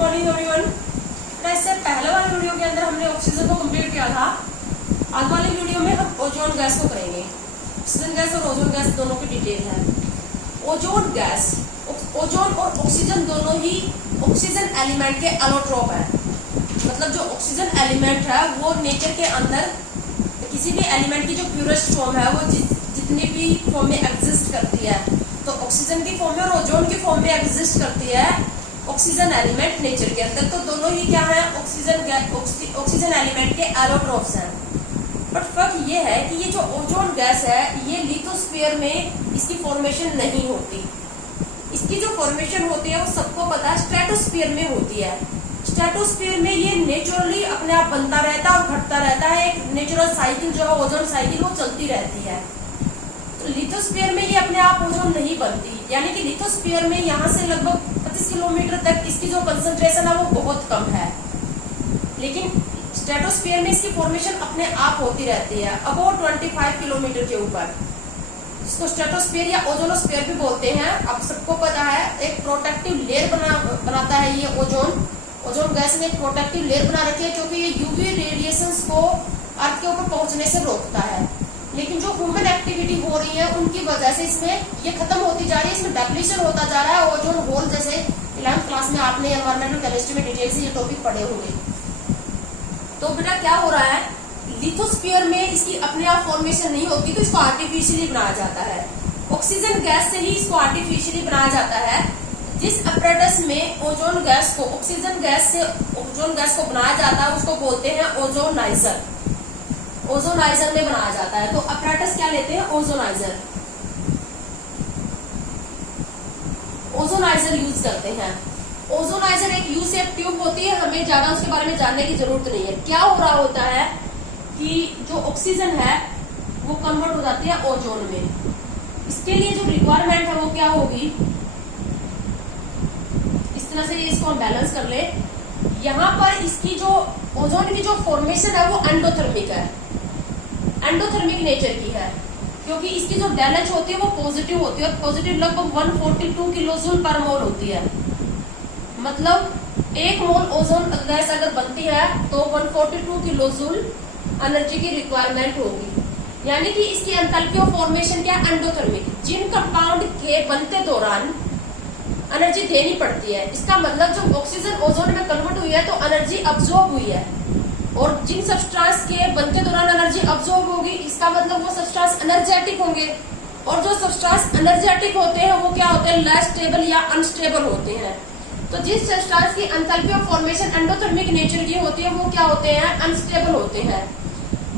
Morning everyone. इससे पहले वाले वीडियो के अंदर हमने ऑक्सीजन को कंप्लीट किया था। आज वाले वीडियो में हम ओजोन गैस को करेंगे। ऑक्सीजन गैस और ओजोन गैस दोनों की डिटेल है। ओजोन गैस, ओजोन और ऑक्सीजन दोनों ही ऑक्सीजन एलिमेंट के एलोट्रोप है। मतलब जो ऑक्सीजन एलिमेंट है वो नेचर के अंदर किसी भी एलिमेंट की जो प्यूरेस्ट फॉर्म है वो जितनी भी फॉर्म में एग्जिस्ट करती है, तो ऑक्सीजन की फॉर्म में और ओजोन की फॉर्म में एग्जिस्ट करती है ऑक्सीजन एलिमेंट नेचर के अंदर। तो दोनों ही क्या है, ऑक्सीजन एलिमेंट के एलोट्रोप्स हैं। बट फर्क ये है कि ये जो ओजोन गैस है ये लिथोस्फीयर में इसकी फॉर्मेशन नहीं होती। इसकी जो फॉर्मेशन होती है वो सबको पता है स्ट्रेटोस्फीयर में होती है। स्ट्रेटोस्फीयर में ये नेचुरली अपने आप बनता रहता है और घटता रहता है। एक नेचुरल साइकिल जो है ओजोन साइकिल वो चलती रहती है। तो लिथोस्फीयर में ये अपने आप ओजोन नहीं बनती, यानी कि लिथोस्फीयर में यहाँ से लगभग 25 किलोमीटर तक इसकी जो कंसंट्रेशन है वो बहुत कम है। लेकिन स्ट्रेटोस्फीयर में इसकी फॉर्मेशन अपने आप होती रहती है अबाउट 25 किलोमीटर के ऊपर, जिसको स्ट्रेटोस्फीयर या ओजोनोस्फीयर भी बोलते हैं। अब सबको पता है एक प्रोटेक्टिव लेयर बनाता है ये ओजोन गैस ने एक प्रोटेक्टिव लेयर बना रखी है, क्योंकि ये यूवी रेडिएशंस को अर्थ के ऊपर पहुंचने से रोकता है। लेकिन जो ह्यूमन एक्टिविटी हो रही है उनकी वजह से इसमें ये खत्म होती जा रही है, इसमें डेप्लीशन होता जा रहा है। ओजोन होल जैसे 11th क्लास में आपने एनवायरमेंटल केमिस्ट्री में डिटेल से ये टॉपिक पढ़े होंगे। तो बेटा क्या हो रहा है, लिथोस्फीयर में इसकी अपने आप फॉर्मेशन नहीं होती, तो इसको आर्टिफिशियली बनाया जाता है। ऑक्सीजन गैस से ही इसको आर्टिफिशियली बनाया जाता है। जिस अपरेटस में ओजोन गैस को ऑक्सीजन गैस से ओजोन गैस को बनाया जाता है उसको बोलते हैं ओजोनाइजर। ओजोनाइजर में बनाया जाता है। तो अपरेटस क्या लेते हैं, ओजोनाइजर। ओजोनाइजर यूज करते हैं। ओजोनाइजर एक यू शेप ट्यूब होती है, हमें ज्यादा उसके बारे में जानने की जरूरत नहीं है। क्या हो रहा होता है कि जो ऑक्सीजन है वो कन्वर्ट हो जाती है ओजोन में। इसके लिए जो रिक्वायरमेंट है वो क्या होगी, इस तरह से इसको हम बैलेंस कर ले। यहाँ पर इसकी जो ओजोन की जो फॉर्मेशन है वो एंडोथर्मिक है, एंडोथर्मिक नेचर की है, क्योंकि इसकी जो डेलएच होती है वो पॉजिटिव होती है और पॉजिटिव लगभग 142 किलोजूल पर मोल होती है। मतलब 1 मोल ओजोन गैस अगर बनती है तो 142 किलोजूल एनर्जी की रिक्वायरमेंट होगी। यानी कि इसकी एंथैल्पी ऑफ फॉर्मेशन क्या है, एंडोथर्मिक। जिन कंपाउंड के बनते दौरान एनर्जी देनी पड़ती है, इसका मतलब जो ऑक्सीजन ओजोन में कन्वर्ट हुई है तो एनर्जी अब्सॉर्ब हुई है, और जिन सब्सटेंस के बनते दौरान एनर्जी अब्सॉर्ब होगी इसका मतलब वो सब्सटेंस एनर्जेटिक होंगे। और जो सब्सटेंस एनर्जेटिक होते हैं वो क्या होते हैं, लेस स्टेबल या अनस्टेबल होते हैं। तो जिस सब्सटेंस की enthalpy of formation endothermic nature की होती है वो क्या होते हैं, अनस्टेबल होते हैं।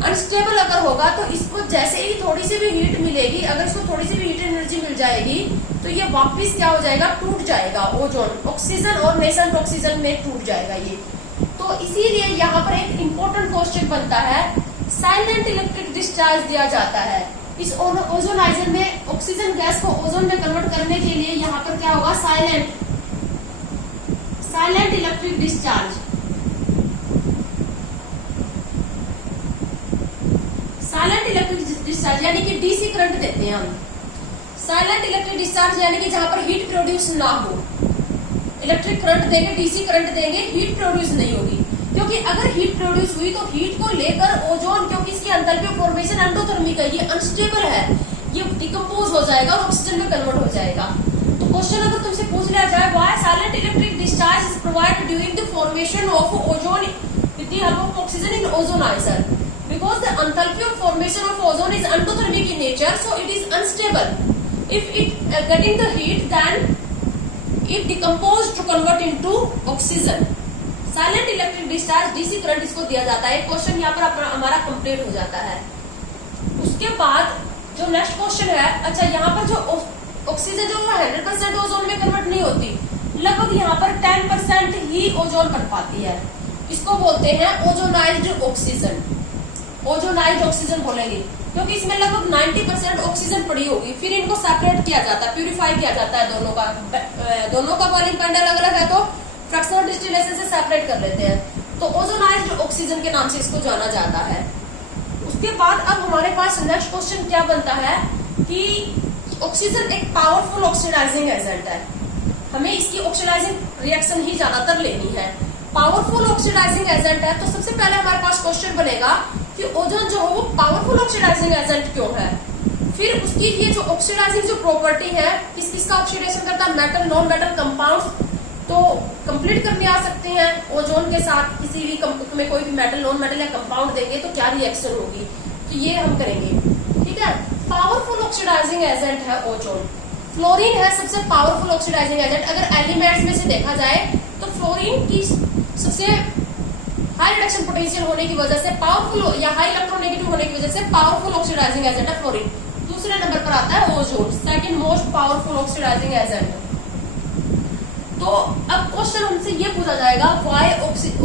अनस्टेबल अगर होगा तो इसको जैसे ही थोड़ी सी भी हीट मिलेगी, अगर इसको थोड़ी सी भी हीट एनर्जी मिल जाएगी तो ये वापस क्या हो जाएगा, टूट जाएगा। ओजोन ऑक्सीजन और नेसेंट ऑक्सीजन में टूट जाएगा ये। तो इसीलिए यहाँ पर एक इम्पोर्टेंट क्वेश्चन बनता है, साइलेंट इलेक्ट्रिक डिस्चार्ज दिया जाता है। इस ओजोनाइजर में ऑक्सीजन गैस को ओजोन में कन्वर्ट करने के लिए यहाँ पर क्या होगा, silent electric discharge. Silent electric discharge यानी कि डीसी करंट देते हैं हम। साइलेंट इलेक्ट्रिक डिस्चार्ज यानी कि जहां पर हीट प्रोड्यूस ना हो। इलेक्ट्रिक करंट देंगे, डीसी करंट देंगे, हीट प्रोड्यूस नहीं होगी। क्योंकि अगर हीट प्रोड्यूस हुई तो हीट को लेकर ओजोन, क्योंकि इसकी एंथैल्पी ऑफ फॉर्मेशन एंडोथर्मिक है, ये अनस्टेबल है, ये डिकम्पोज हो जाएगा और ऑक्सीजन में कन्वर्ट हो जाएगा। तो क्वेश्चन अगर तुमसे पूछ लिया जाए, why silent electric discharge is provided during the formation of ozone with the help of oxygen in ozoniser, because the enthalpy of formation of ozone is endothermic in nature, so it is unstable. If it getting the heat, then it decompose to convert into oxygen. Silent electric discharge DC current इसको दिया जाता है। Question यहाँ पर हमारा complete हो जाता है। उसके बाद जो नेक्स्ट क्वेश्चन है, अच्छा यहाँ पर जो ऑक्सीजन जो 100% ओजोन में कन्वर्ट नहीं होती, लगभग यहाँ पर 10% ही ओजोन कर पाती है। इसको बोलते हैं ओजोनाइज्ड ऑक्सीजन। ओजोनाइज्ड ऑक्सीजन बोलेंगे क्योंकि इसमें लगभग 90% ऑक्सीजन पड़ी होगी। फिर इनको सेपरेट किया जाता है, प्यूरिफाई किया जाता है। दोनों का बॉइलिंग पॉइंट अलग अलग है तो फ्रैक्शनल डिस्टिलेशन से सेपरेट कर लेते हैं। तो ओजोनाइज्ड ऑक्सीजन के नाम से इसको जाना जाता है। उसके बाद अब हमारे पास नेक्स्ट क्वेश्चन क्या बनता है कि ऑक्सीजन एक पावरफुल ऑक्सीडाइजिंग एजेंट है। हमें इसकी ऑक्सीडाइजिंग रिएक्शन ही ज्यादातर लेनी है। पावरफुल ऑक्सीडाइजिंग एजेंट है, तो सबसे पहले हमारे पास क्वेश्चन बनेगा कि ओजोन जो है वो पावरफुल ऑक्सीडाइजिंग एजेंट क्यों है। फिर उसकी ये जो ऑक्सीडाइजिंग जो प्रॉपर्टी है, किस किसका ऑक्सीडेशन करता है, मेटल नॉन मेटल कंपाउंड्स, तो कंप्लीट करने आ सकते हैं ओजोन के साथ। किसी भी में कोई भी मेटल नॉन मेटल या कंपाउंड देंगे तो क्या रिएक्शन होगी, तो ये हम करेंगे। ठीक है, पावरफुल ऑक्सीडाइजिंग एजेंट है ओजोन। फ्लोरीन है सबसे पावरफुल ऑक्सीडाइजिंग एजेंट। अगर एलिमेंट्स में से देखा जाए तो फ्लोरीन की सबसे हाई रिडक्शन पोटेंशियल होने की वजह से पावरफुल या हाई इलेक्ट्रोनेगेटिव होने की वजह से पावरफुल ऑक्सीडाइजिंग एजेंट है फ्लोरीन। दूसरे नंबर पर आता है ozone, second most powerful oxidising agent. तो अब क्वेश्चन हमसे ये पूछा जाएगा, why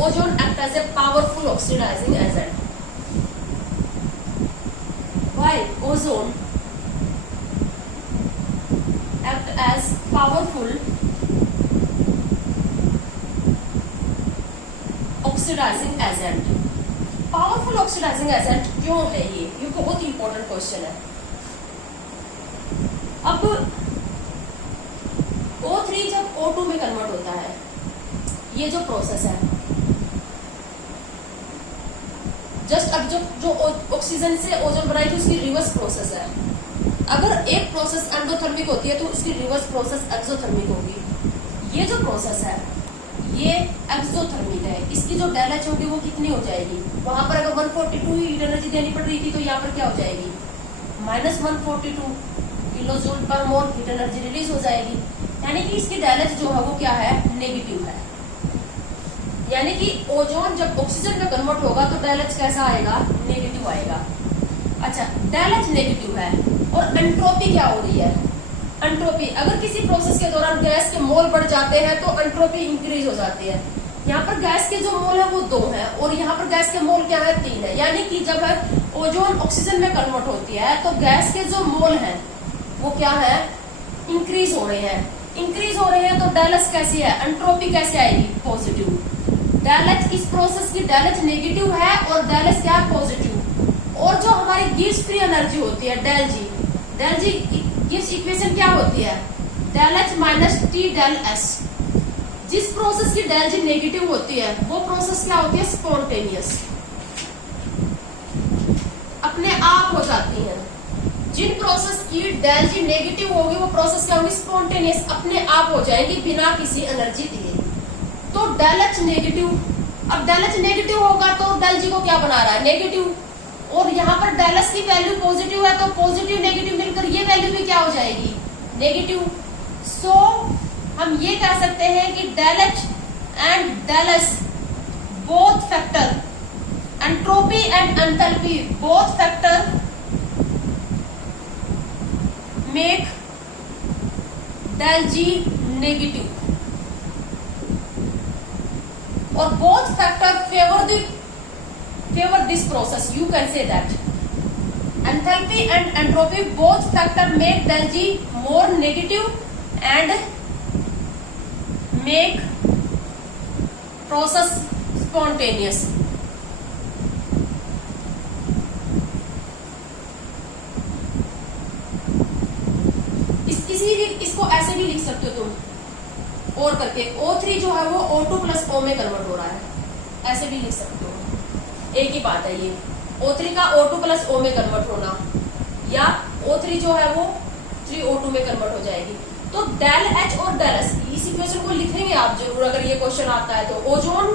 ozone act as a powerful oxidising agent. Why ozone act as powerful oxidising agent. Powerful oxidising agent क्यों है ये बहुत ही इंपॉर्टेंट क्वेश्चन है। अब O3 जब O2 में कन्वर्ट होता है, ये जो प्रोसेस है, जस्ट अब जो ऑक्सीजन से ओजोन बनाई थी उसकी रिवर्स प्रोसेस है। अगर एक प्रोसेस एंडोथर्मिक होती है तो उसकी रिवर्स प्रोसेस एक्सोथर्मिक होगी। ये जो प्रोसेस है ये एक्सोथर्मिक है। इसकी जो डेल एच होगी वो कितनी हो जाएगी, वहां पर अगर 142 हीट एनर्जी देनी पड़ रही थी तो यहाँ पर क्या हो जाएगी, -142 किलोजूल पर मोल हीट एनर्जी रिलीज हो जाएगी। यानी कि इसकी डेल एच जो है वो क्या है, नेगेटिव है। यानी कि ओजोन जब ऑक्सीजन में कन्वर्ट होगा तो डेल एच कैसा आएगा, नेगेटिव आएगा। अच्छा, डेल एच नेगेटिव है और एंट्रोपी क्या हो रही है, एंट्रोपी। अगर किसी प्रोसेस के दौरान गैस के मोल बढ़ जाते हैं तो एंट्रोपी इंक्रीज हो जाती है। यहाँ पर गैस के जो मोल है वो 2 है और यहाँ पर गैस के मोल क्या है, 3 है। यानी कि जब ओजोन ऑक्सीजन में कन्वर्ट होती है तो गैस के जो मोल है वो क्या है, इंक्रीज हो रहे हैं। इंक्रीज हो रहे हैं तो डेल एच कैसी है, एंट्रोपी कैसे आएगी, पॉजिटिव। डेल एच इस प्रोसेस की डेल एच नेगेटिव है और डेल एच क्या है, पॉजिटिव। और जो हमारी गिब्स फ्री एनर्जी होती है डेल जी गिब्स इक्वेशन क्या होती है, del H minus T del S. जिस प्रोसेस की डेल जी नेगेटिव होती है वो प्रोसेस क्या होती है, स्पॉन्टेनियस, अपने आप हो जाती है। जिन प्रोसेस की डेल जी नेगेटिव होगी वो प्रोसेस क्या होगी, स्पॉन्टेनियस, अपने आप हो जाएगी बिना किसी एनर्जी दिए। तो डेल एच नेगेटिव, अब डेल एच नेगेटिव होगा तो डेल जी को क्या बना रहा है, नेगेटिव। और यहाँ पर डेल एच की वैल्यू पॉजिटिव है तो पॉजिटिव नेगेटिव मिलकर ये वैल्यू भी क्या हो जाएगी, नेगेटिव। सो हम ये कह सकते हैं कि del H and del S both factor, entropy and enthalpy both factor make del G negative और both factor favor this process. You can say that enthalpy and entropy both factor make del G more negative and make process spontaneous. इसको ऐसे भी लिख सकते हो तुम और करके, O3 जो है वो O2 प्लस O में कन्वर्ट हो रहा है, ऐसे भी लिख सकते हो, एक ही बात है ये। O3 का O2 प्लस O में कन्वर्ट होना या O3 जो है वो 3O2 में कन्वर्ट हो जाएगी। तो डेल H और डेल S इस इक्वेशन को लिखेंगे आप जरूर अगर ये क्वेश्चन आता है तो। ओजोन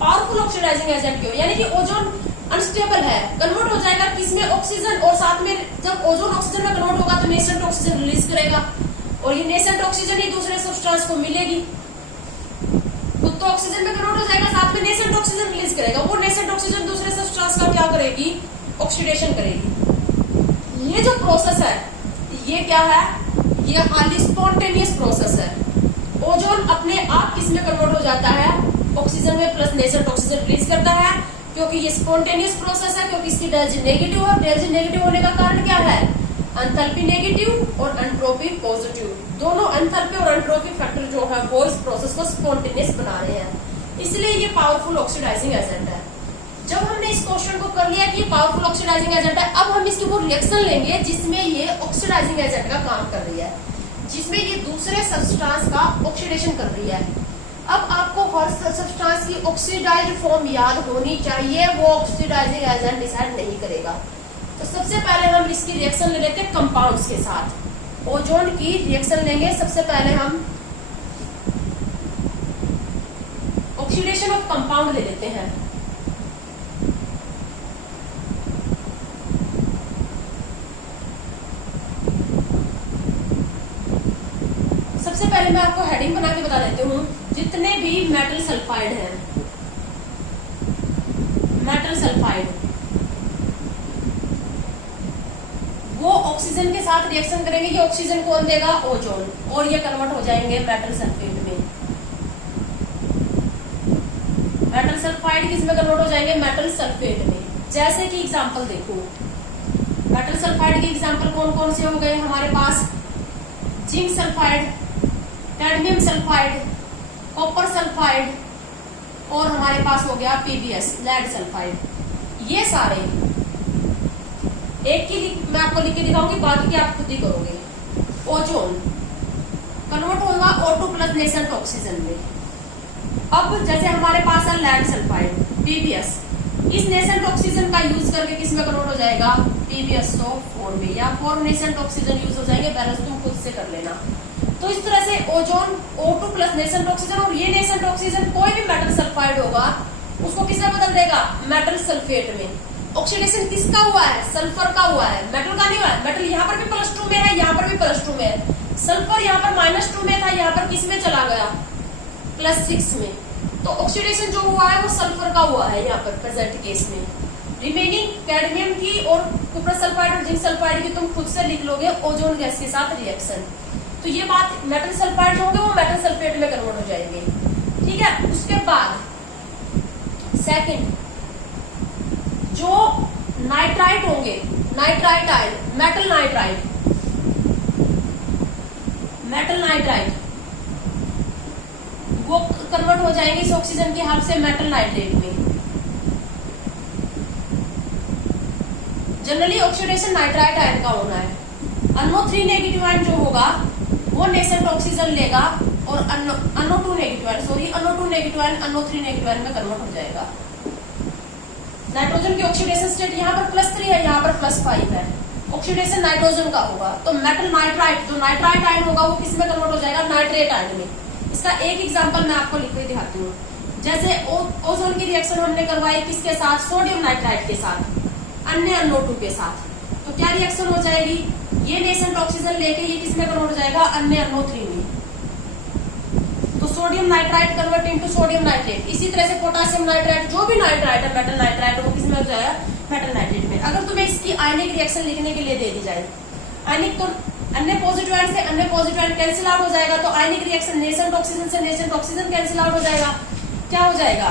पावरफुल ऑक्सीडाइजिंग एजेंट क्यों, यानी कि ओजोन अनस्टेबल है, कन्वर्ट हो जाएगा किसमें, ऑक्सीजन, और साथ में जब ओजोन ऑक्सीजन में कन्वर्ट होगा तो नेसेंट ऑक्सीजन रिलीज करेगा और ये नेसेंट ऑक्सीजन ही दूसरे सब्सटेंस को मिलेगी। खुद तो ऑक्सीजन में कन्वर्ट हो जाएगा, साथ में नेसेंट ऑक्सीजन रिलीज करेगा, वो नेसेंट ऑक्सीजन दूसरे सब्सटेंस का क्या करेगी, ऑक्सीडेशन करेगी। ये जो प्रोसेस है ये क्या है, ये हाईली स्पॉन्टेनियस प्रोसेस है। ओजोन अपने आप किस में कन्वर्ट हो जाता है, ऑक्सीजन में, प्लस नेसेंट ऑक्सीजन रिलीज करता है क्योंकि ये स्पॉन्टेनियस प्रोसेस है, क्योंकि इसकी डेल जी नेगेटिव है। डेल जी नेगेटिव होने का कारण क्या है, एंथैल्पी नेगेटिव और एंट्रोपी पॉजिटिव। दोनों एंथैल्पी और एंट्रोपी फैक्टर जो है वो इस प्रोसेस को स्पॉन्टेनियस बना रहे हैं, इसलिए ये पावरफुल ऑक्सीडाइजिंग एजेंट है। जब हमने इस क्वेश्चन को कर लिया कि ये पावरफुल ऑक्सीडाइजिंग एजेंट है, अब हम इसकी वो रिएक्शन लेंगे जिसमें ये ऑक्सीडाइजिंग एजेंट का काम कर रही है। जिसमें ये दूसरे सब्सटेंस का ऑक्सीडेशन कर रही है। अब आपको हर सब्सटेंस की ऑक्सीडाइज्ड फॉर्म याद होनी चाहिए, वो ऑक्सीडाइजिंग एजेंट डिसाइड नहीं करेगा। तो सबसे पहले हम इसकी रिएक्शन ले लेते हैं कंपाउंड्स के साथ। ओजोन की रिएक्शन लेंगे। सबसे पहले हम ऑक्सीडेशन ऑफ कंपाउंड ले लेते हैं। सबसे पहले मैं आपको हेडिंग बना के बता देती हूँ, जितने भी मेटल सल्फाइड हैं, मेटल सल्फाइड, वो ऑक्सीजन के साथ रिएक्शन करेंगे। ये ऑक्सीजन कौन देगा? ओजोन, और ये कन्वर्ट हो जाएंगे मेटल सल्फेट में। मेटल सल्फाइड किस में कन्वर्ट हो जाएंगे? मेटल सल्फेट में। जैसे कि एग्जांपल देखो, मेटल सल्फाइड के एग्जांपल कौन कौन से हो गए हमारे पास? Zinc sulphide, cadmium sulphide, copper sulphide, और हमारे पास हो गया पीबीएस, लेड सल्फाइड। ये सारे एक की मैं आपको लिख के दिखाऊंगी, बाकी की आप खुद ही करोगे। ओजोन कन्वर्ट होगा O2 प्लस नेसेंट ऑक्सीजन में। अब जैसे हमारे पास है लेड सल्फाइड, पीबीएस, इस नेसेंट ऑक्सीजन का यूज करके किस में कन्वर्ट हो जाएगा? PbSO4 में, या 4 नेसेंट ऑक्सीजन यूज हो जाएंगे। बैलेंस तुम खुद से कर लेना। तो इस तरह से ozone O2 plus nascent oxygen, और ये नेसेंट ऑक्सीजन कोई भी मेटल सल्फाइड होगा उसको किस में बदल देगा? मेटल सल्फेट में। ऑक्सीडेशन किसका हुआ है? सल्फर का हुआ है, मेटल का नहीं हुआ है। मेटल यहाँ पर भी +2 में है, यहाँ पर भी +2 में है। सल्फर यहाँ पर -2 में था, यहाँ पर किस में चला गया? +6 में। तो ऑक्सीडेशन जो हुआ है वो सल्फर का हुआ है यहाँ पर प्रेजेंट केस में। रिमेनिंग कैडमियम की और कुप्रस सल्फाइड और जिंक सल्फाइड की तुम खुद से लिख लोगे ओजोन गैस के साथ रिएक्शन। तो ये बात, मेटल सल्फाइड जो होंगे वो मेटल सल्फेट में कन्वर्ट हो जाएंगे। ठीक है। उसके बाद सेकंड, जो नाइट्राइट होंगे, nitrite ion, metal nitrite, metal nitrite, वो कन्वर्ट हो जाएंगे इस ऑक्सीजन की हेल्प से मेटल नाइट्रेट में। जनरली ऑक्सीडेशन नाइट्राइट आयन का होना है। NO3 नेगेटिव आयन जो होगा वो नेसेंट ऑक्सीजन लेगा और NO2 negative ion, sorry NO2 negative ion NO3 negative ion में कन्वर्ट हो जाएगा। नाइट्रोजन की ऑक्सीडेशन स्टेट यहाँ पर +3 है, यहाँ पर +5 है। ऑक्सीडेशन नाइट्रोजन का होगा, तो मेटल नाइट्राइट, जो नाइट्राइट आयन होगा वो किस में कन्वर्ट हो जाएगा? नाइट्रेट आयन में। इसका एक एग्जांपल मैं आपको लिख के दिखाती हूँ। जैसे ओजोन की रिएक्शन हमने करवाई किसके साथ? सोडियम नाइट्राइट के साथ, अन्य NO2 के साथ। तो क्या रिएक्शन हो जाएगी? ये नेसेंट ऑक्सीजन लेके ये किस में कन्वर्ट हो जाएगा? अन्य NO3 में। तो sodium nitrite convert into sodium nitrate. इसी तरह से पोटेशियम नाइट्राइट, जो भी नाइट्राइट है मेटल नाइट्राइट, वो किस में हो जाएगा? मेटल नाइट्रेट में। अगर तुम्हें इसकी आयनिक रिएक्शन लिखने के लिए दे दी जाए, आयनिक, तो अन्य पॉजिटिव आयन से अन्य पॉजिटिव आयन कैंसिल आउट हो जाएगा। तो आयनिक रिएक्शन नेसेंट ऑक्सीजन से नेसेंट ऑक्सीजन कैंसिल आउट हो जाएगा। क्या हो जाएगा?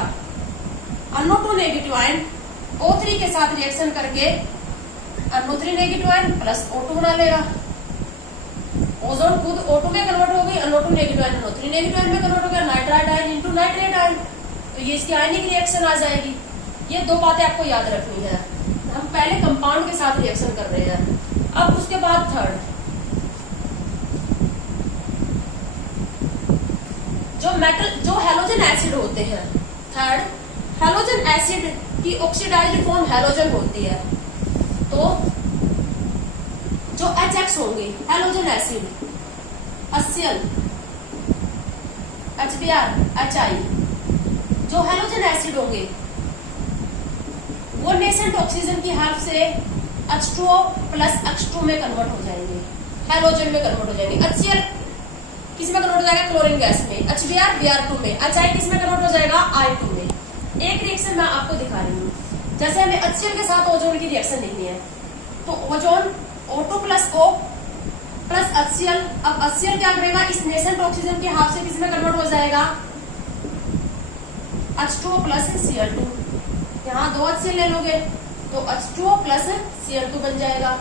NO2 नेगेटिव आयन O3 के साथ रिएक्शन करके NO3 negative ion plus O2 बना लेगा। ओजोन खुद O2 में कन्वर्ट हो गई, NO2 negative ion NO3 negative ion में कन्वर्ट हो गया, nitrite ion into nitrate ion. तो ये इसकी आयनिक रिएक्शन आ जाएगी। ये दो बातें आपको याद रखनी है। हम पहले कंपाउंड के साथ रिएक्शन कर रहे हैं। अब उसके बाद थर्ड, जो मेटल, जो हेलोजन एसिड होते हैं, थर्ड, हेलोजन एसिड की ऑक्सीडाइज्ड फॉर्म हेलोजन होती है। तो जो HX होंगे, halogen acid, HCl, HBr, HI, जो हेलोजन एसिड होंगे वो नेसेंट ऑक्सीजन की हेल्प से H2O प्लस H2 में कन्वर्ट हो जाएंगे, हेलोजन में कन्वर्ट हो जाएंगे। HCl किस में कन्वर्ट हो जाएगा? क्लोरीन गैस में। HBr Br2 में। HI किस में कन्वर्ट हो जाएगा? I2 में। एक रिएक्शन मैं आपको दिखा रही हूँ। जैसे हमें HCl के साथ ओजोन की रिएक्शन लिखनी है, तो ozone O2 plus O plus HCl। अब HCl क्या करेगा? इस नेसेंट ऑक्सीजन के हाफ से किस में कन्वर्ट हो जाएगा? H2O plus Cl2। यहाँ 2 HCl ले लोगे तो H2O प्लस Cl2 बन जाएगा।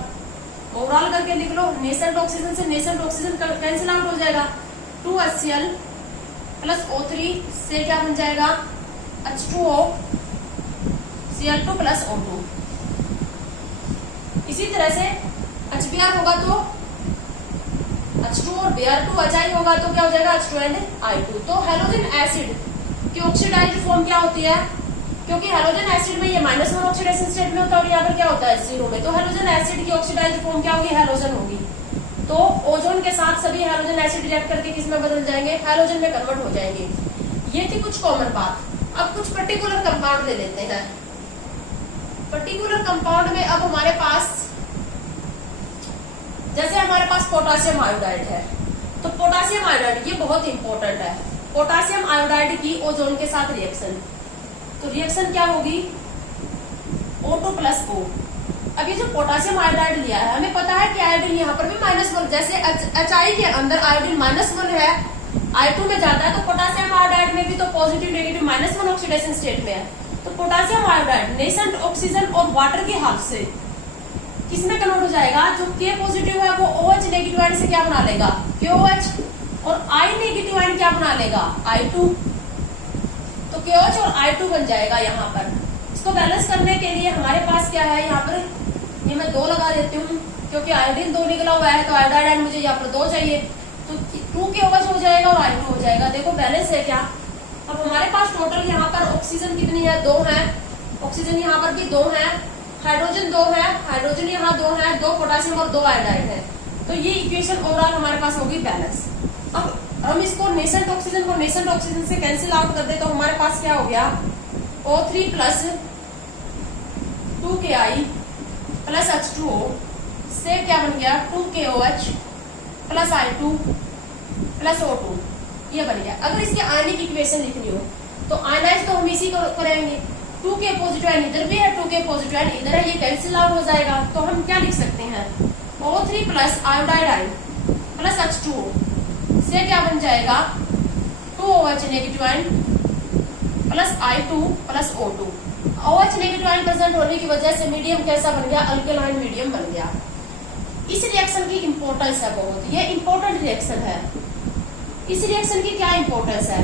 ओवरऑल करके लिख लो, नेसेंट ऑक्सीजन से नेसेंट ऑक्सीजन कैंसिल आउट हो जाएगा। 2 HCl प्लस O3 से क्या बन जाएगा? H2O Cl2 plus O2। इसी तरह से HBr होगा तो H2 और Br2 HI होगा तो क्या हो जाएगा H2 एंड I2। तो हेलोजन एसिड की ऑक्सीडाइज्ड फॉर्म क्या होती है, क्योंकि हेलोजन एसिड में ये -1 ऑक्सीडेशन स्टेट में होता है और यहाँ पर क्या होता है H0 में, तो हेलोजन एसिड की ऑक्सीडाइज्ड फॉर्म क्या होगी, हेलोजन होगी। तो ओजोन के साथ सभी हेलोजन एसिड रिएक्ट करके किस में बदल जाएंगे, हेलोजन में कन्वर्ट हो जाएंगे। ये थी कुछ कॉमन बात। अब कुछ पर्टिकुलर कंपाउंड ले लेते हैं। पर्टिकुलर कंपाउंड में अब हमारे पास, जैसे हमारे पास पोटासियम आयोडाइड है, तो पोटासियम आयोडाइड ये बहुत इंपॉर्टेंट है। पोटासियम आयोडाइड की ओजोन के साथ रिएक्शन, तो रिएक्शन क्या होगी, O2 + O। अब ये जो पोटासियम आयोडाइड लिया है, हमें पता है कि आयोडीन यहाँ पर भी -1, जैसे HI के अंदर आयोडीन -1 है, I2 में जाता है, तो पोटासियम आयोडाइड में भी तो पॉजिटिव नेगेटिव -1 ऑक्सीडेशन स्टेट में है। तो पोटासियम आयोडाइड नेसेंट ऑक्सीजन और वाटर के हेल्प से किसमें कन्वर्ट हो जाएगा, जो K पॉजिटिव है वो OH नेगेटिव आयन से क्या बना लेगा, KOH, और I नेगेटिव आयन क्या बना लेगा, I2। तो KOH और I2 बन जाएगा यहाँ पर। इसको बैलेंस करने के लिए हमारे पास क्या है, यहाँ पर ये मैं 2 लगा देती हूँ, क्योंकि आयोडीन 2 निकला हुआ है, तो आयोडाइड आयन मुझे यहाँ पर 2 चाहिए, तो 2 KOH हो जाएगा और I2 हो जाएगा। देखो बैलेंस है क्या। अब हमारे पास टोटल यहाँ पर ऑक्सीजन कितनी है, 2 है, ऑक्सीजन यहाँ पर भी 2 है, हाइड्रोजन 2 है, हाइड्रोजन यहाँ 2 है, 2 पोटासियम और 2 आयोडाइड है। तो ये इक्वेशन ओवरऑल हमारे पास होगी बैलेंस। अब हम इसको नेसेंट ऑक्सीजन को नेसेंट ऑक्सीजन से कैंसिल आउट कर दे, तो हमारे पास क्या हो गया, O3 + 2Ki + H2O से क्या बन गया, 2KOH + I2 + O2, ये बन गया। अगर इसके आयनिक इक्वेशन लिखनी हो तो आयनाइज तो हम इसी को करेंगे, 2K पॉजिटिव आयन इधर भी है, 2K पॉजिटिव आयन इधर है, ये कैंसिल आउट हो जाएगा। तो हम क्या लिख सकते हैं, O3 + आयोडाइड आयन + H2O से क्या बन जाएगा, 2OH negative ion + I2 + O2। OH negative ion present होने की वजह से मीडियम कैसा बन गया, अल्केलाइन मीडियम बन गया। इस रिएक्शन की इंपॉर्टेंस है बहुत, ये इंपॉर्टेंट रिएक्शन है। इस रिएक्शन की क्या इंपॉर्टेंस है,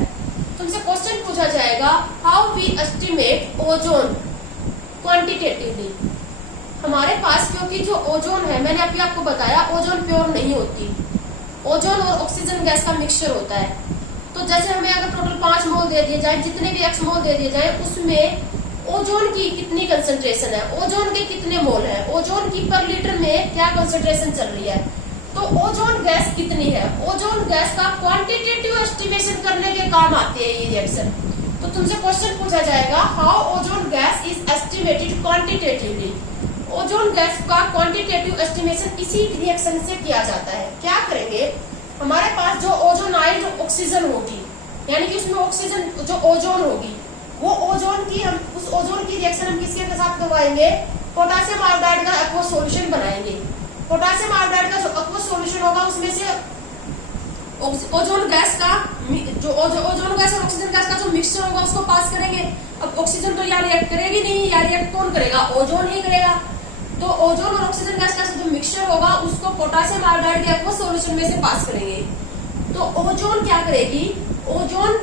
तुमसे क्वेश्चन पूछा जाएगा, how we estimate ozone quantitatively. हमारे पास, क्योंकि जो ओजोन है, मैंने अभी आपको बताया ओजोन प्योर नहीं होती, ओजोन और ऑक्सीजन गैस का मिक्सचर होता है। तो जैसे हमें अगर टोटल 5 मोल दे दिए जाए, जितने भी x मोल दे दिए जाए, उसमें ओजोन की कितनी कंसंट्रेशन है, ओजोन के कितने मोल है, ओजोन की पर लीटर में क्या कंसंट्रेशन चल रही है, तो ओजोन गैस कितनी है, ओजोन गैस का क्वांटिटेटिव एस्टिमेशन करने के काम आती है ये रिएक्शन। तो तुमसे क्वेश्चन पूछा जाएगा, how ozone gas is estimated quantitatively. Ozone gas का क्वांटिटेटिव एस्टिमेशन इसी रिएक्शन से किया जाता है। क्या करेंगे, हमारे पास जो ओजोनाइज्ड ऑक्सीजन होगी, यानी कि उसमें ऑक्सीजन जो ओजोन होगी, वो ओजोन की हम उस ओजोन की रिएक्शन हम किसके साथ करवाएंगे, पोटासियम आयोडाइड का एक्वस सॉल्यूशन बनाएंगे। पोटासियम आयोडाइड का जो एक्वस सॉल्यूशन होगा उसमें से ओजोन गैस का जो ओजोन गैस और ऑक्सीजन गैस का जो मिक्सचर होगा उसको पास करेंगे। अब ऑक्सीजन तो यहाँ रिएक्ट करेगी नहीं, या रिएक्ट कौन करेगा, ओजोन ही करेगा। तो ओजोन और ऑक्सीजन गैस का जो मिक्सचर होगा उसको पोटासियम आयोडाइड के एक्वस सॉल्यूशन में से पास करेंगे। तो ओजोन क्या करेगी, ओजोन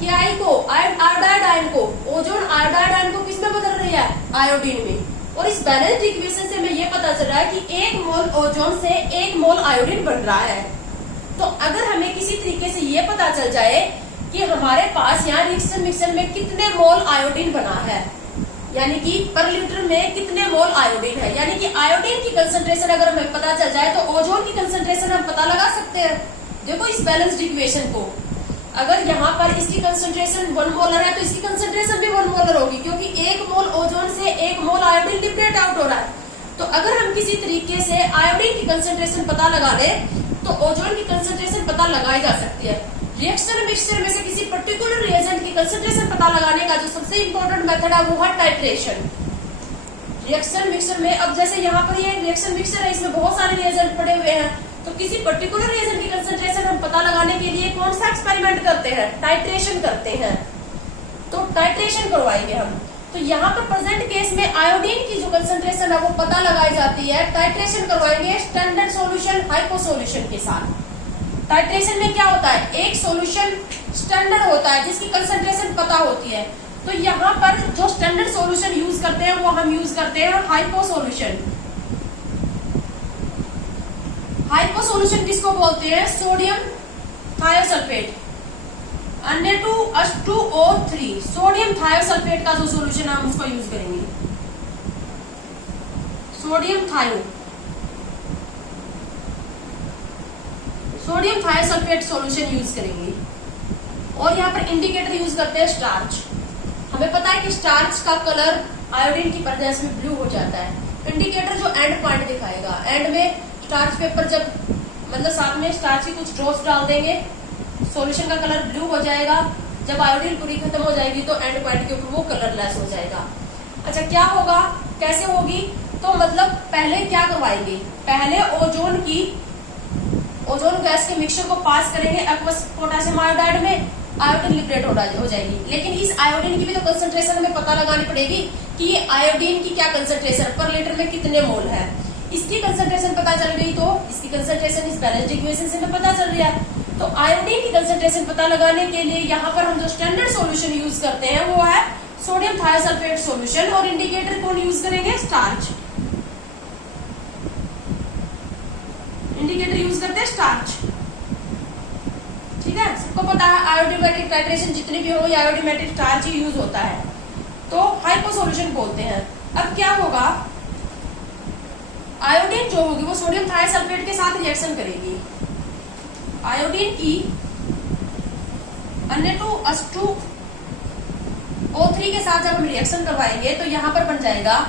KI को आयोडाइड आयन को, ओजोन आयोडाइड आयन को किसमें बदल रही है, आयोडीन में। और इस बैलेंस्ड इक्वेशन से हमें ये पता चल रहा है कि 1 मोल ओजोन से 1 मोल आयोडीन बन रहा है। तो अगर हमें किसी तरीके से ये पता चल जाए कि हमारे पास यहाँ रिएक्शन मिक्सचर में कितने मोल आयोडीन बना है, यानी कि पर लीटर में कितने मोल आयोडीन है, यानी कि आयोडीन की कंसंट्रेशन अगर हमें पता चल जाए तो ओजोन की कंसंट्रेशन हम पता लगा सकते हैं। देखो इस बैलेंस्ड इक्वेशन को, अगर यहाँ पर इसकी कंसंट्रेशन 1 मोलर है तो इसकी कंसंट्रेशन भी 1 मोलर होगी, क्योंकि 1 मोल ओजोन से 1 मोल आयोडीन लिबरेट आउट हो रहा है। तो अगर हम किसी तरीके से आयोडीन की कंसंट्रेशन पता लगा ले तो ओजोन की कंसंट्रेशन पता लगाई जा सकती है। रिएक्शन मिक्सचर में से किसी पर्टिकुलर रिएजेंट की कंसंट्रेशन पता लगाने का जो सबसे इंपॉर्टेंट मेथड है वो है टाइट्रेशन। रिएक्शन मिक्सचर में, अब जैसे यहाँ पर ये रिएक्शन मिक्सचर है, इसमें बहुत सारे रिएजेंट पड़े हुए हैं, तो किसी पर्टिकुलर रिएजेंट की कंसंट्रेशन हम पता लगाने के लिए कौन सा एक्सपेरिमेंट करते हैं, टाइट्रेशन करते हैं। तो टाइट्रेशन करवाएंगे हम। तो यहाँ पर प्रेजेंट केस में आयोडीन की जो कंसंट्रेशन है वो पता लगाई जाती है, टाइट्रेशन करवाएंगे स्टैंडर्ड सॉल्यूशन हाइपो सॉल्यूशन के साथ। टाइट्रेशन में क्या होता है, एक सॉल्यूशन स्टैंडर्ड होता है जिसकी कंसंट्रेशन पता होती है। तो यहाँ पर जो स्टैंडर्ड सॉल्यूशन यूज करते हैं वो हम यूज करते हैं हाइपो सॉल्यूशन। हाइपो सॉल्यूशन किसको बोलते हैं? Sodium thiosulphate Na2H2O3 sodium thiosulphate का जो सॉल्यूशन है हम उसको यूज करेंगे, सोडियम थायोसल्फेट सॉल्यूशन यूज करेंगे। और यहाँ पर इंडिकेटर यूज करते हैं स्टार्च। हमें पता है कि स्टार्च का कलर आयोडीन की प्रेजेंस में ब्लू हो जाता है। इंडिकेटर जो एंड पॉइंट दिखाएगा, एंड में स्टार्च पेपर जब मतलब साथ में स्टार्च की कुछ ड्रॉप्स डाल देंगे, सॉल्यूशन का कलर ब्लू हो जाएगा। जब आयोडीन पूरी खत्म हो जाएगी तो एंड पॉइंट के ऊपर वो कलरलेस हो जाएगा। अच्छा, क्या होगा, कैसे होगी? तो मतलब पहले क्या करवाएंगे, पहले ओजोन गैस के मिक्सचर को पास करेंगे एक्वस पोटेशियम आयोडाइड में, आयोडीन लिबरेट हो जाएगी। लेकिन इस आयोडीन की भी तो कंसंट्रेशन हमें पता लगानी पड़ेगी कि ये आयोडीन की क्या कंसंट्रेशन पर लीटर में कितने मोल है। इसकी कंसंट्रेशन पता चल गई तो इसकी कंसंट्रेशन इस बैलेंस्ड इक्वेशन से हमें पता चल रहा है। तो आयोडीन की कंसंट्रेशन पता लगाने के लिए यहाँ पर हम जो स्टैंडर्ड सॉल्यूशन यूज करते हैं वो है सोडियम थायोसल्फेट सॉल्यूशन। और इंडिकेटर कौन यूज करेंगे? स्टार्च। इंडिकेटर यूज करते हैं स्टार्च। ठीक है, सबको पता है आयोडीमेटिक टाइट्रेशन जितनी भी होगी आयोडीमेटिक स्टार्च ही यूज होता है, तो हाइपो सॉल्यूशन बोलते हैं। अब क्या होगा, आयोडीन जो होगी वो सोडियम थायोसल्फेट के साथ रिएक्शन करेगी। आयोडीन की Na2H2O3 के साथ जब हम रिएक्शन करवाएंगे तो यहाँ पर बन जाएगा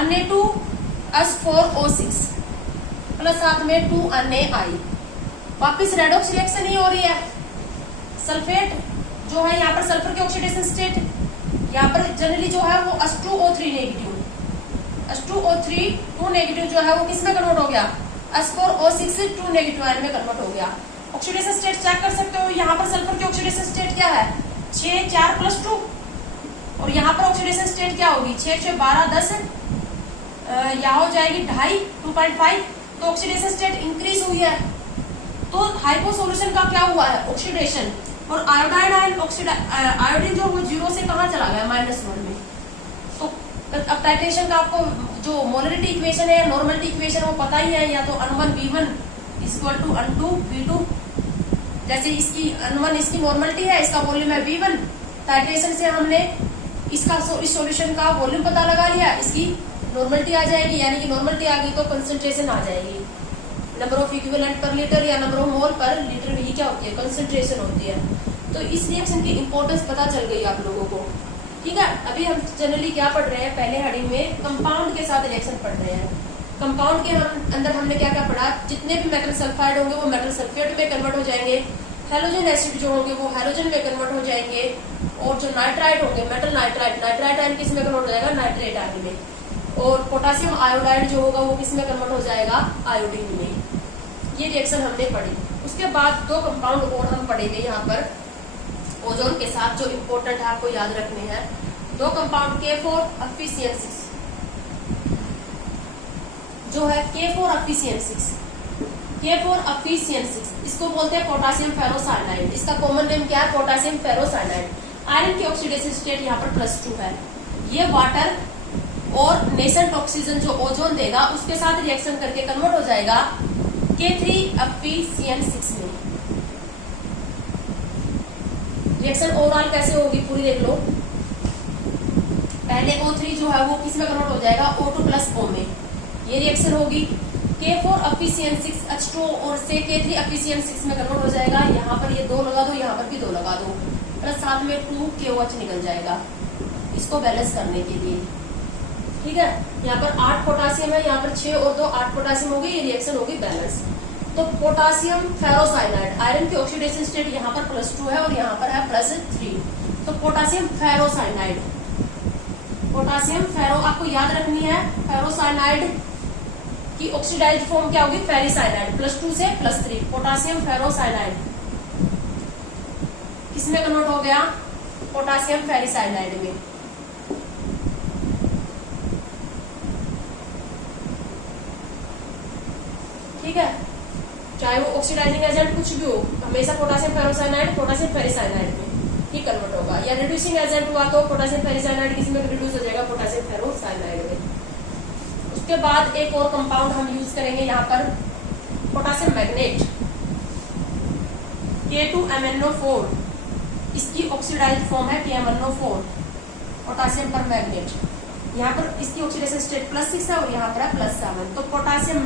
Na2H4O6 प्लस साथ में 2Na। वापिस रेडॉक्स रिएक्शन ही हो रही है। सल्फेट जो है यहाँ पर सल्फर के ऑक्सीडेशन स्टेट, यहाँ पर जनरली जो है वो H2O3 नेगेटिव, H2O3 2 नेगेटिव जो है वो किस में कन्वर्ट हो गया? H4O6 2 नेगेटिव आयन में कन्वर्ट हो गया। ऑक्सीडेशन स्टेट चेक कर सकते हो, यहाँ पर सल्फर की ऑक्सीडेशन स्टेट क्या है? 6 4 + 2। और यहाँ पर ऑक्सीडेशन स्टेट क्या होगी? 6 6 12 10, यहाँ हो जाएगी 2.5 2.5। तो ऑक्सीडेशन स्टेट इंक्रीज हुई है। तो हाइपो सॉल्यूशन का क्या हुआ है? ऑक्सीडेशन। और आयोडीन जो वो 0 से कहाँ चला गया? -1 में। तो अब टाइट्रेशन का आपको जो मोलरिटी इक्वेशन है, नॉर्मलिटी इक्वेशन वो पता ही है, या तो N1 V1 = N2 V2। जैसे इसकी N1 इसकी नॉर्मलिटी है, इसका वॉल्यूम है V1। टाइट्रेशन से हमने इस सॉल्यूशन का वॉल्यूम पता लगा लिया, इसकी नॉर्मलिटी आ जाएगी, यानी कि नॉर्मलिटी आ गई तो कंसंट्रेशन आ जाएगी। नंबर ऑफ इक्विवेलेंट पर लीटर या नंबर ऑफ मोल पर लीटर में ही क्या होती है? कंसंट्रेशन होती है। तो इस रिएक्शन की इंपॉर्टेंस पता चल गई आप लोगों को। ठीक है, अभी हम जनरली क्या पढ़ रहे हैं, पहले हेडिंग में कंपाउंड के साथ रिएक्शन पढ़ रहे हैं। कंपाउंड के अंदर हमने क्या क्या पढ़ा? जितने भी मेटल सल्फाइड होंगे वो मेटल सल्फेट में कन्वर्ट हो जाएंगे, हेलोजन एसिड जो होंगे वो हेलोजन में कन्वर्ट हो जाएंगे, और जो नाइट्राइट होंगे मेटल नाइट्राइट आयन किस में कन्वर्ट हो जाएगा? नाइट्रेट आयन में। और पोटेशियम आयोडाइड जो होगा वो किस में कन्वर्ट हो जाएगा? आयोडीन में। ये रिएक्शन हमने पढ़ी। उसके बाद 2 कंपाउंड और हम पढ़ेंगे यहाँ पर ओजोन के साथ, जो इम्पोर्टेंट है आपको याद रखने हैं। 2 कंपाउंड K4 Fe6 जो है K4 Fe6 इसको बोलते हैं पोटेशियम फेरोसाइनाइड। इसका कॉमन नेम क्या है? Potassium ferrocyanide. आयरन की ऑक्सीडेशन स्टेट यहाँ पर +2 है। ये वाटर और नेसेंट ऑक्सीजन जो ओजोन देगा उसके साथ रिएक्शन करके कन्वर्ट हो जाएगा K3 Fe6 में। रिएक्शन ओवरऑल कैसे होगी पूरी देख लो। पहले O3 जो है वो किस में कन्वर्ट हो जाएगा? O2 + O में। ये रिएक्शन होगी K4 Fe6 H2 और से K3 Fe6 में कन्वर्ट हो जाएगा। यहाँ पर ये 2 लगा दो, यहाँ पर भी 2 लगा दो, प्लस साथ में 2KOH निकल जाएगा इसको बैलेंस करने के लिए। ठीक है, यहाँ पर 8 पोटेशियम है, यहाँ पर 6 और 2 8 पोटेशियम होगी। ये रिएक्शन होगी बैलेंस। तो पोटेशियम फेरोसाइनाइड, आयरन की ऑक्सीडेशन स्टेट यहाँ पर +2 है और यहाँ पर है +3। तो पोटेशियम फेरोसाइनाइड, पोटेशियम फेरो आपको याद रखनी है। फेरोसाइनाइड की ऑक्सीडाइज्ड फॉर्म क्या होगी? फेरिसाइनाइड। +2 से +3 पोटेशियम फेरोसाइनाइड किसमें कन्वर्ट हो गया? पोटेशियम फेरिसाइनाइड में। ठीक है, चाहे वो ऑक्सीडाइजिंग एजेंट कुछ भी हो, हमेशा पोटेशियम फेरोसाइनाइड पोटेशियम फेरिसाइनाइड में ही कन्वर्ट होगा। या रिड्यूसिंग एजेंट हुआ तो पोटेशियम फेरिसाइनाइड किसी में रिड्यूस हो जाएगा? पोटेशियम फेरोसाइनाइड में। उसके बाद एक और कंपाउंड हम यूज करेंगे यहाँ पर पोटासियम मैग्नेट K2MnO4, इसकी ऑक्सीडाइज्ड फॉर्म है KMnO4, पोटासियम पर मैग्नेट। यहाँ पर इसकी ऑक्सीडेशन स्टेट +6 है और यहाँ पर है +7। तो पोटासियम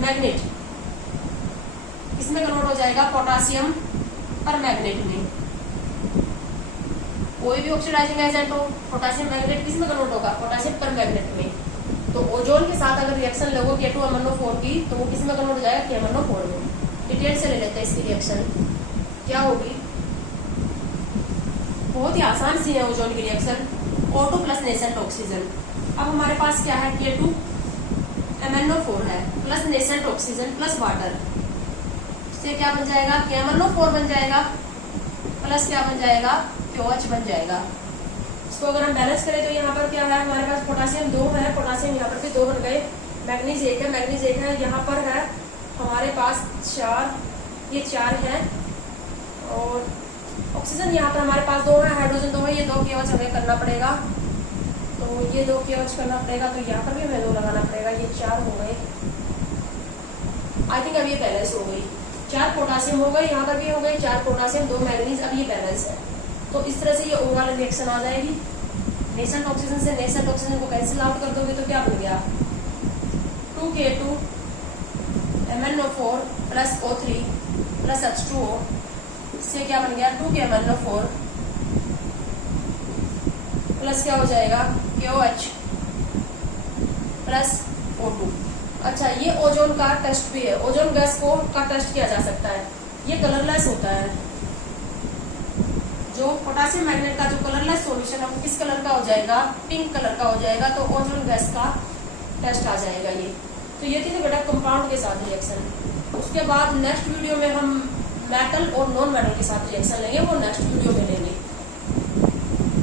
मैग्नेट इसमें कन्वर्ट हो जाएगा पोटासियम पर मैग्नेट में। कोई भी ऑक्सीडाइजिंग एजेंट हो, पोटासियम मैग्नेट किस में कन्वर्ट होगा? पोटासियम पर मैग्नेट में। तो ओजोन के साथ अगर रिएक्शन लगो K2MnO4 की, तो वो किस में कन्वर्ट हो जाएगा? KMnO4 में। डिटेल से ले लेते हैं इसकी रिएक्शन क्या होगी। बहुत ही आसान सी है ओजोन की reaction. O2 plus nascent oxygen. अब हमारे पास क्या है? K2MnO4 है plus nascent oxygen plus water, इससे क्या बन जाएगा? KMnO4 बन जाएगा प्लस क्या बन जाएगा? KOH बन जाएगा। इसको अगर हम बैलेंस करें तो यहाँ पर क्या है? हमारे पास पोटासियम 2 है, पोटासियम यहाँ पर भी 2 बन गए, मैग्नीज 1 है, मैग्नीज 1 है, यहाँ पर है हमारे पास 4, ये 4 है, और ऑक्सीजन यहाँ पर हमारे पास 2 है, हाइड्रोजन 2 है, ये 2 KOH हमें करना पड़ेगा। तो ये 2 KOH करना पड़ेगा, तो यहाँ पर भी हमें 2 लगाना पड़ेगा, ये 4 हो गए। आई थिंक अब ये बैलेंस हो गई। 4 पोटासियम हो गए, यहाँ पर भी हो गए 4 पोटासियम 2 मैग्नीज, अब ये बैलेंस है। तो इस तरह से ये ओवरऑल रिएक्शन आ जाएगी। नेसेंट ऑक्सीजन से नेसेंट ऑक्सीजन को कैंसिल आउट कर दोगे तो क्या बन गया? 2K2MnO4 plus O3 plus H2O, इससे क्या बन गया? 2KMnO4 प्लस क्या हो जाएगा? KOH plus O2। अच्छा, ये ओजोन का टेस्ट भी है। ओजोन गैस का टेस्ट किया जा सकता है। ये कलरलेस होता है। जो पोटासियम मैग्नेट का जो कलरलेस सॉल्यूशन है वो किस कलर का हो जाएगा? पिंक कलर का हो जाएगा। तो ओजोन गैस का टेस्ट आ जाएगा ये। तो ये थी बेटा कंपाउंड के साथ रिएक्शन। उसके बाद नेक्स्ट वीडियो में हम मेटल और नॉन मेटल के साथ रिएक्शन लेंगे, वो नेक्स्ट वीडियो